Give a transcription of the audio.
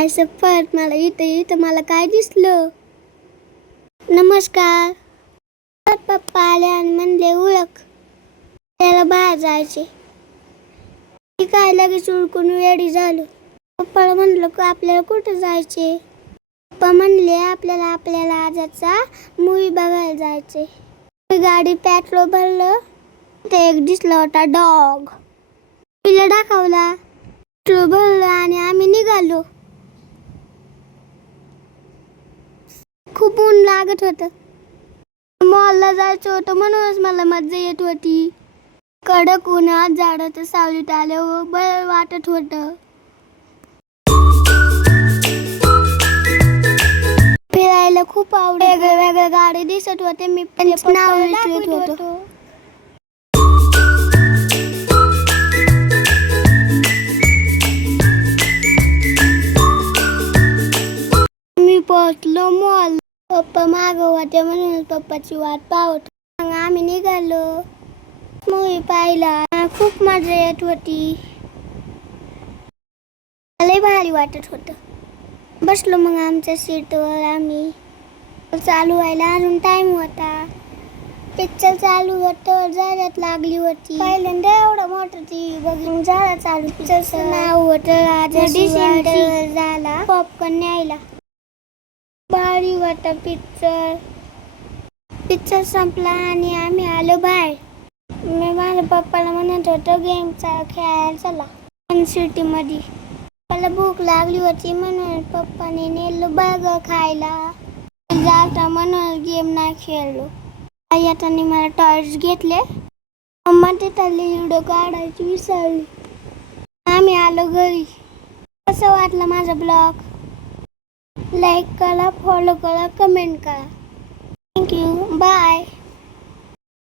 I शपथ, मला इथं मला काय दिसलं? नमस्कार. पप्पा आले आणि म्हणले ओळख, त्याला बाहेर जायचे. मी काय लगेच उडकून वेडी झालो. पप्पाला म्हणलं की आपल्याला कुठं जायचे? पप्पा म्हणले आपल्याला आजचा मूवी बघायला जायचे. गाडी पेट्रोल भरलं, ते एक दिसला होता डॉग. तिला दाखवला, पेट्रोल भरलं आणि आम्ही निघालो. खूप ऊन लागत होतं. मॉलला जायचं होतं म्हणूनच मला मज्जा येत होती. कडक उन्हात झाडाच्या सावलीत आल्यावर बरं वाटत होतं. फिरायला खूप आवडत. वेगळ्या गाडी दिसत होते, मी पण नाव विचारत होतो. मी पोहोचलो मॉल. पप्पा मागं होते म्हणून पप्पाची वाट पाहत मग आम्ही निघालो. मूवी पाहिला. खूप मजा येत होती. लय भारी वाटत होतं. बसलो मग आमच्या सीटवर. आम्ही चालू व्हायला अजून टाइम होता. पिक्चर चालू होतं, जाहिरात लागली होती. पहिल्यांदा एवढा मोठा टीव्ही बघून जाहिरात चालू. पिक्चरचं नाव होतं राजा शिवाजी. झाला पॉपकॉर्न न्यायला. भारी होता पिक्चर. पिक्चर संपला आणि आम्ही आलो बाहेर. मी माझ्या पप्पाला म्हणत होतो गेमचा खेळायला चला पण सिटीमध्ये. मला भूक लागली होती म्हणून पप्पाने नेलं बर्गर खायला. जाता म्हणून गेम नाही खेळलो. येताना मला टॉयज घेतले. मम्मा तिथले व्हिडिओ काढायची विसरली. आम्ही आलो घरी. कसं वाटलं माझा ब्लॉग? लाईक करा, फॉलो करा, कमेंट करा. थँक्यू. बाय.